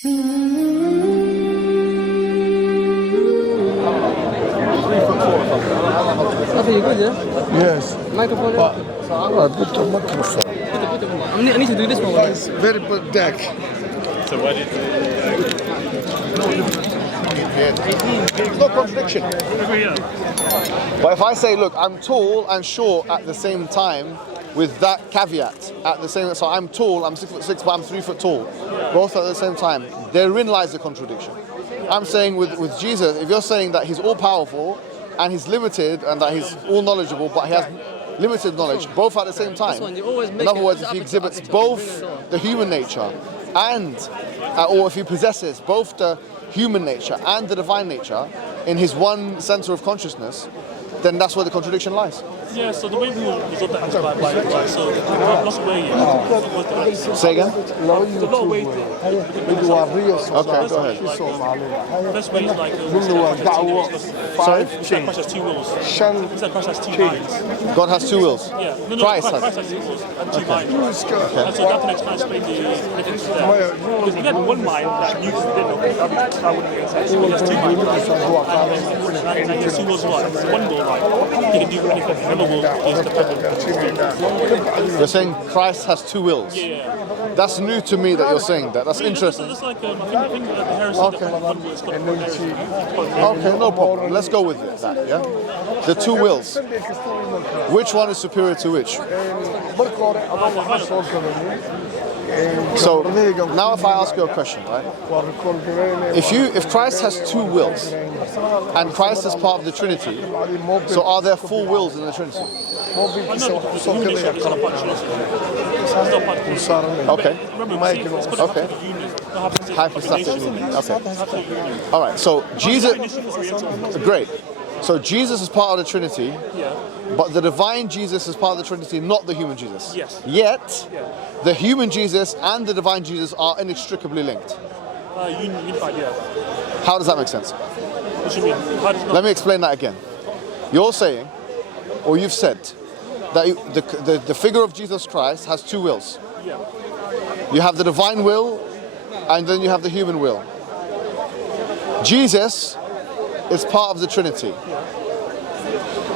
Okay, you good, yeah? Yes. Microphone. But I put the microphone. I need to do this one. It's very bad deck. So why did There's no contradiction. But if I say, look, I'm tall and short at the same time, with that caveat, at the same, so I'm tall, I'm 6'6", but I'm 3 foot tall, both at the same time, therein lies the contradiction. I'm saying with Jesus, if you're saying that he's all powerful and he's limited and that he's all knowledgeable, but he has limited knowledge, both at the same time. In other words, if he exhibits both the human nature and, or if he possesses both the human nature and the divine nature in his one center of consciousness, then that's where the contradiction lies. Yeah, so the way we resolve that is by right. So the lost way. Say again? The lot of ways. Okay, go ahead. The best way is like Sorry? Christ has two wills. Christ has two minds. God has two wills. Yeah, Christ Christ has. has two wills and two minds. And so that can explain the difference there. Because if you had one mind that you didn't know, that wouldn't make sense. He has two minds, and his two wills what? It's one will, right? He can do anything. Another will is the purpose. You're saying Christ has two wills. Yeah. That's new to me that you're saying that. That's interesting. It's like I think the heresy that one will is called heresy. Okay, no problem. Let's go with it. That, yeah? The two wills. Which one is superior to which? So now if I ask you a question, right? If Christ has two wills and Christ is part of the Trinity, so are there four wills in the Trinity? Okay. Okay. Hypostatic union. Okay. All right. So Jesus. Great. So Jesus is part of the Trinity, but the divine Jesus is part of the Trinity, not the human Jesus. Yes. Yet, the human Jesus and the divine Jesus are inextricably linked. Unified, yeah. How does that make sense? What do you mean? How does Let me explain that again. You're saying, or you've said, that the figure of Jesus Christ has two wills. Yeah. You have the divine will, and then you have the human will. Jesus is part of the Trinity.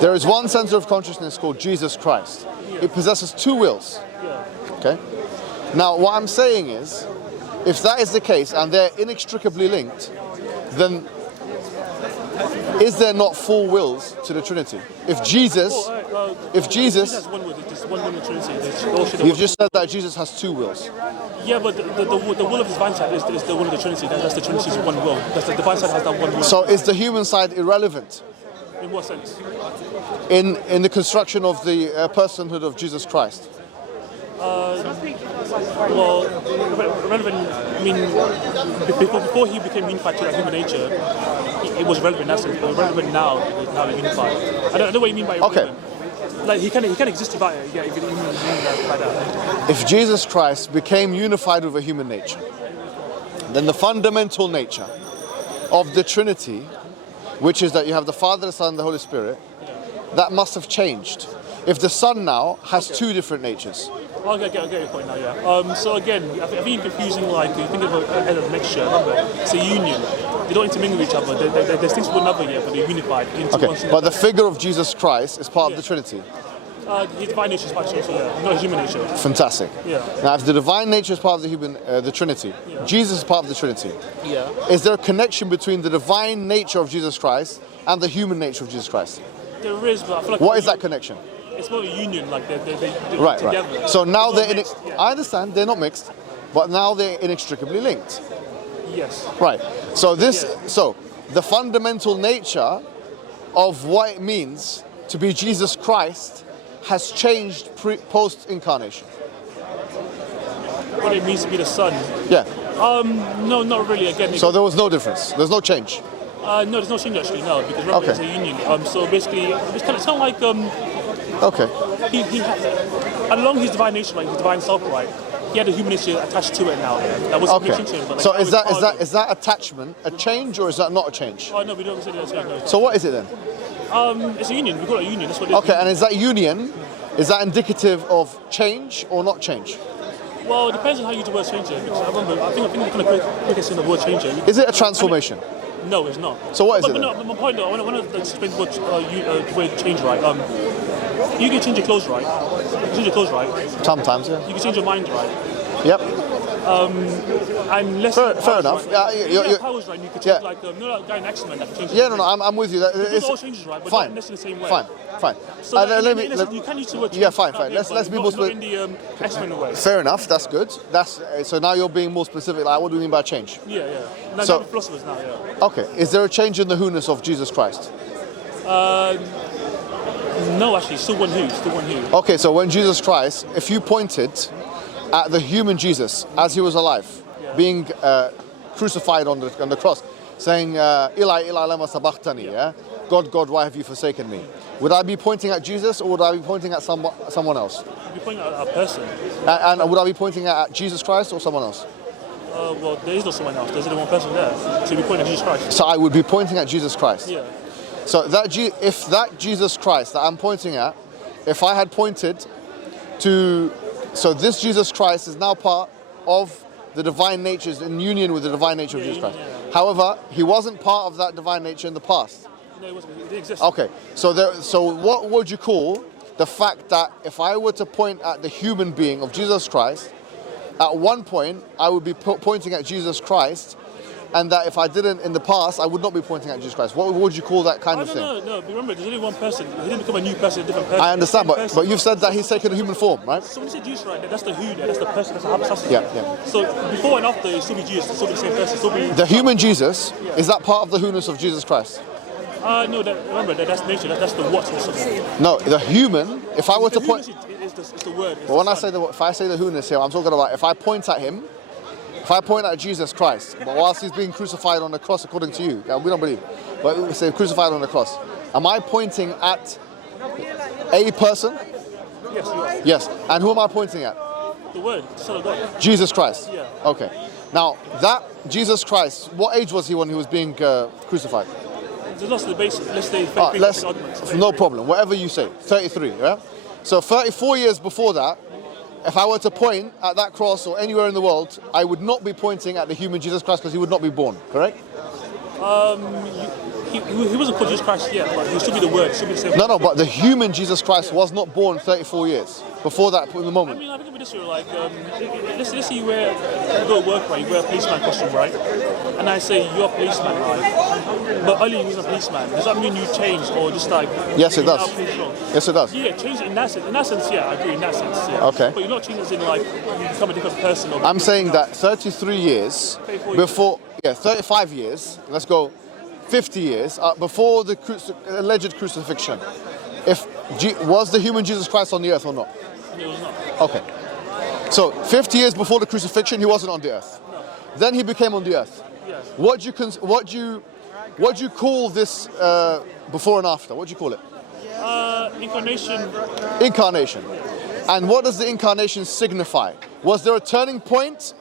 There is one center of consciousness called Jesus Christ. It possesses two wills. Okay? Now, what I'm saying is, if that is the case and they're inextricably linked, then is there not four wills to the Trinity? If Jesus, has one will, there's one will in the Trinity. you've just said that Jesus has two wills. Yeah, but the will of the divine side is the will of the Trinity. That's the Trinity's one will. That's the divine side has that one will. So is the human side irrelevant In what sense? in the construction of the personhood of Jesus Christ? Well, relevant. I mean, before he became unified to that human nature, it was relevant in that sense. But relevant now, now unified. I don't know what you mean by irrelevant. Okay. Like he can exist without it. Yeah, if you mean like that. If Jesus Christ became unified with a human nature, then the fundamental nature of the Trinity, which is that you have the Father, the Son, and the Holy Spirit, that must have changed. If the Son now has two different natures. I get your point now, yeah. So again, I think you're confusing, like, you think of a mixture, remember, it's a union. They don't intermingle with each other, they're distinct from one another, yeah, but they're unified into one. Okay, but the figure of Jesus Christ is part of the Trinity. His divine nature is part of the Trinity, yeah, not his human nature. Fantastic. Yeah. Now, if the divine nature is part of the Trinity, Jesus is part of the Trinity. Yeah. Is there a connection between the divine nature of Jesus Christ and the human nature of Jesus Christ? There is, but I feel like... What is that connection? It's not a union, like they're Right, together. right. So now they're mixed, yeah. I understand they're not mixed, but now they're inextricably linked. Yes. Right. So the fundamental nature of what it means to be Jesus Christ has changed post-incarnation. What it means to be the Son. Yeah. No, not really. Again. So there was no difference. There's no change. No, there's no change actually. No, because remember it's a union. So basically, it's kind of like Okay. He along his divine nature, like his divine self, right? He had a human nature attached to it now. That was Okay. to him, but, like, So is that attachment a change or is that not a change? Oh no, we don't consider that a change. No. So what is it then? It's a union. We call it a union. That's what it is. Okay, and is that union? Is that indicative of change or not change? Well, it depends on how you use the word changer. Because I remember, I think we're kind of quick in the word changer. Is it a transformation? No, it's not. So what is but, it? But no, my point, I want to explain what the word change, right? You can change your clothes, right? You can change your clothes, right? Sometimes, yeah. You can change your mind, right? Yep. I'm less. Fair enough. Right. Yeah, powers, right? You could change like that guy in X-Men that changes. Yeah, no, I'm with you. Those all changes, right? But fine. not necessarily the same way. Fine. So you can use the word change. Yeah, fine. Let's be more specific. Not in the X-Men way. Fair enough. That's good. So now you're being more specific. Like, what do you mean by change? Yeah. Now, So- philosophers now, yeah. Okay. Is there a change in the who-ness of Jesus Christ? No, actually, still one who. Okay, so when Jesus Christ, if you pointed at the human Jesus as he was alive, being crucified on the cross, saying, Eli, Eli, lama sabachthani, yeah? God, God, why have you forsaken me? Would I be pointing at Jesus or would I be pointing at someone else? You'd be pointing at a person. And would I be pointing at Jesus Christ or someone else? Well, there is no someone else. There's only one person there. So you'd be pointing at Jesus Christ. So I would be pointing at Jesus Christ. Yeah. So if that Jesus Christ that I'm pointing at, if I had pointed to, so this Jesus Christ is now part of the divine nature, is in union with the divine nature of Jesus Christ. Yeah. However, he wasn't part of that divine nature in the past. No, it wasn't. It didn't exist. Okay, so what would you call the fact that if I were to point at the human being of Jesus Christ, at one point I would be pointing at Jesus Christ, and that if I didn't in the past, I would not be pointing at Jesus Christ. What would you call that kind of thing? No. But remember, there's only one person. He didn't become a new person, a different person. I understand, Person. but you've said that he's taken a human form, right? So when you say Jesus, right, that's the who there. That's the person. That's the hypostasis. Yeah. So before and after, it still be Jesus. It still be the same person. It still be The human Jesus, is that part of the who-ness of Jesus Christ? No. Remember, that's nature. That's the what or something. No, the human, if I were to point... It's the word. But when if I say the who-ness here, I'm talking about if I point at him, if I point at Jesus Christ, but whilst he's being crucified on the cross, according to you, we don't believe, but we say crucified on the cross, am I pointing at a person? Yes, you are. Yes. And who am I pointing at? The word, the Son of God. Jesus Christ? Yeah. Okay. Now, that Jesus Christ, what age was he when he was being crucified? There's lots of debates. Let's say No problem. Whatever you say. 33, yeah? So 34 years before that, if I were to point at that cross or anywhere in the world, I would not be pointing at the human Jesus Christ because he would not be born, correct? He wasn't called Jesus Christ yet, but he'll still be the word. Still be the same. No, but the human Jesus Christ was not born 34 years before that in the I moment. mean, I think with this, like, let's say you go to work, right? You wear a policeman costume, right? And I say you're a policeman, right? But earlier you was a policeman. Does that mean you changed or just like? Yes, it does. Yes, it does. Yeah, change in that sense. In that sense, yeah, I agree. In that sense, yeah. Okay. But you're not changing as in like you become a different person. Or I'm saying that 33 years before, 35 years. Let's go. 50 years before the alleged crucifixion. Was the human Jesus Christ on the earth or not? It was not. Okay. So 50 years before the crucifixion, he wasn't on the earth. No. Then he became on the earth. Yes. What do you call this before and after? What do you call it? Incarnation. Incarnation. And what does the incarnation signify? Was there a turning point?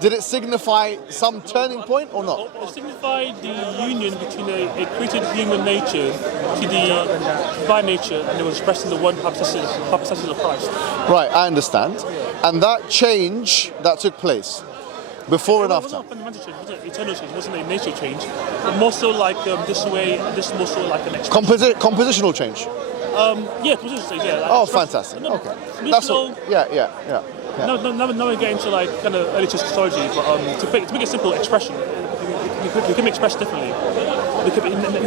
Did it signify some turning point or not? It signified the union between a created human nature to the divine nature, and it was expressed in the one hypostasis of Christ. Right, I understand. And that change that took place before and It after. wasn't a fundamental change, it wasn't an eternal change, it wasn't a nature change, but more so like this more so like an expression. Compositional change. Yeah, compositional change, yeah. Like Oh, expression. fantastic. No, Okay. no, That's no, all. Yeah. Now we get into like kind of early church Christology, but to make it simple, expression. We can express differently.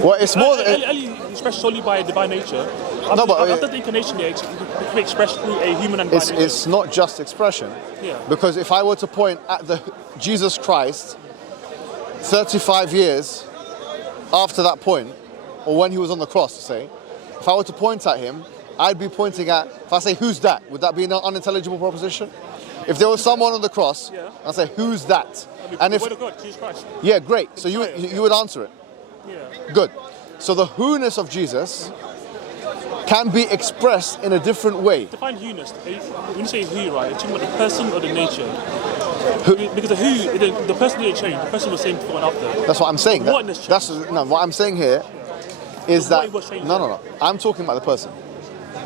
Well, it's more. Early expressed solely by divine nature. After the incarnation, it can be expressed through a human and divine nature. It's not just expression. Yeah. Because if I were to point at the Jesus Christ 35 years after that point, or when he was on the cross, say, if I were to point at him, I'd be pointing at, if I say, who's that? Would that be an unintelligible proposition? If there was someone on the cross, I'd say, who's that? And the if, word of God, Jesus Christ. yeah, great. So you would answer it. Yeah. Good. So the who-ness of Jesus can be expressed in a different way. Define who-ness. When you say who, right, you're talking about the person or the nature. Because the person didn't change. The person was same before and after. That's what I'm saying. Whatness changed. What I'm saying here is The that way was changed. no. I'm talking about the person.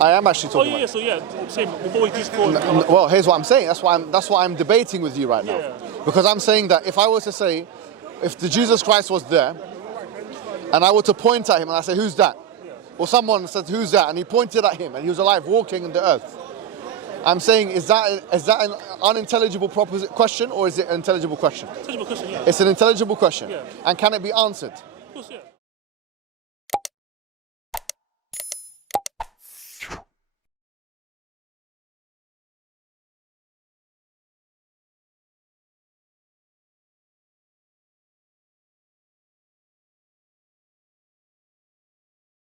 I am actually Oh talking yeah, about. so yeah, same. Before we just called. Well, here's what I'm saying. That's why I'm debating with you right now. Yeah. Because I'm saying that if I was to say, if the Jesus Christ was there, and I were to point at him and I say, who's that? Or someone said, who's that? And he pointed at him and he was alive, walking in the earth. I'm saying, is that an unintelligible question or is it an intelligible question? Intelligible question, yeah. It's an intelligible question. Yeah. And can it be answered? Of course, yeah.